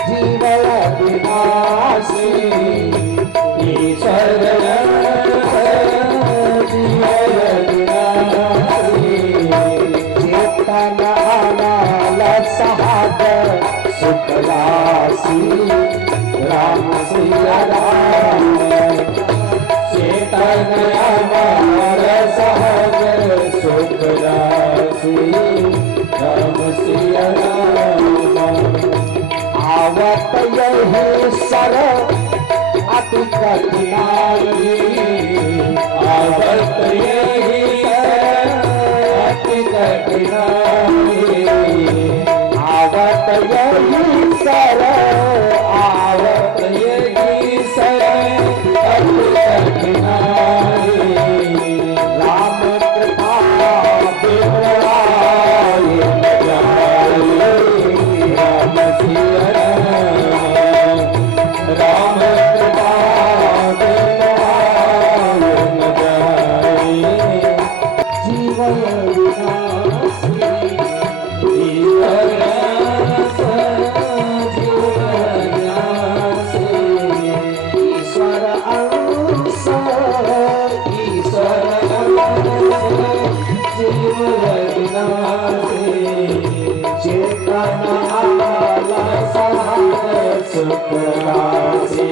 जीव अविनाशी, ईश्वर जीव अविनाशी, चेतन अनाल सागर सुख राशि, राम सिया राम। चेतन अनाल सागर सुख राशि, राम सिया राम। आवत यही सर अति कठिनाई, आवत यही सर अति कठिनाई, आवत यही सर, आवत यही सर अति कठिनाई। राम कृपा बिनुआई न जाए, राम सिया राम। राम कृपा बिनुआई न जाए, जीवन विनाशी, ईश्वर ईश्वर अंश, ईश्वर जीव विनाशी, चेतन आला सागर सुख राशि,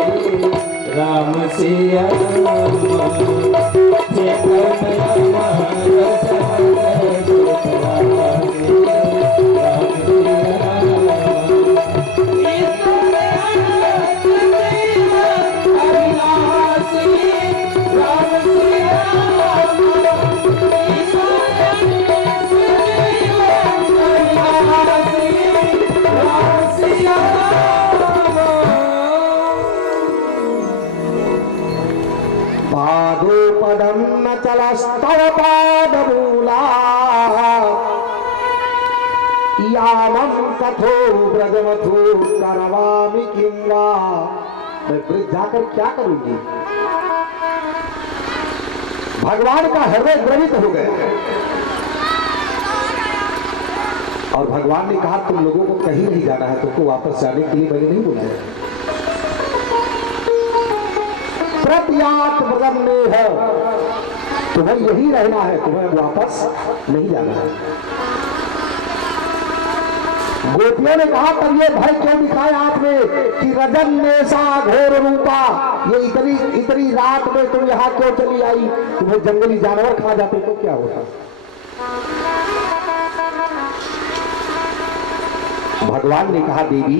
राम सिया राम। चेतन आला सागर सुख राशि, राम सिया राम। ईश्वर अंश जीव अविनाशी, राम सिया राम। ईश्वर अंश जीव अविनाशी, पादोपदं न चलस्तव पादमूला यामं कथो ब्रजमथो करवामि किं वा। मैं ब्रज जाकर क्या करूंगी? भगवान का हृदय द्रवित हो गया और भगवान ने कहा तुम लोगों को कहीं नहीं जाना है, तुमको वापस जाने के लिए मैंने नहीं बुलाया। प्रत्यात ब्रजम में है, तुम्हें यही रहना है, तुम्हें वापस नहीं जाना है। गोपियों ने कहा पर ये भय क्यों दिखाया आपने कि रजन ने सा घोर रूपा, ये इतनी रात में तुम यहाँ क्यों चली आई? तुम्हें जंगली जानवर खा जाते तो क्या होता? भगवान ने कहा देवी,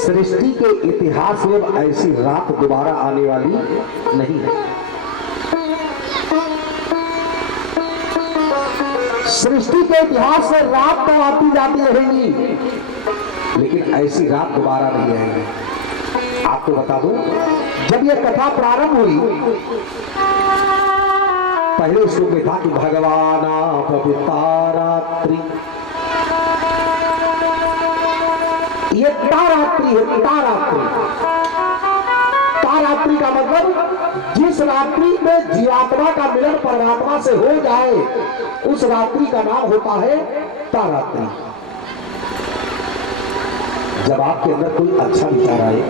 सृष्टि के इतिहास में ऐसी रात दोबारा आने वाली नहीं है। सृष्टि के इतिहास में रात तो आती जाती रहेगी, लेकिन ऐसी रात दोबारा नहीं आएगी। आपको बता दूं, जब यह कथा प्रारंभ हुई, पहले श्लोक में था कि भगवान प्रभु तारात्रि, ये तारात्रि है। तारात्रि का मतलब जिस रात्रि में जीवात्मा का मिलन परमात्मा से हो जाए उस रात्रि का नाम होता है तारात्रि। जब आपके अंदर कोई अच्छा विचार आए,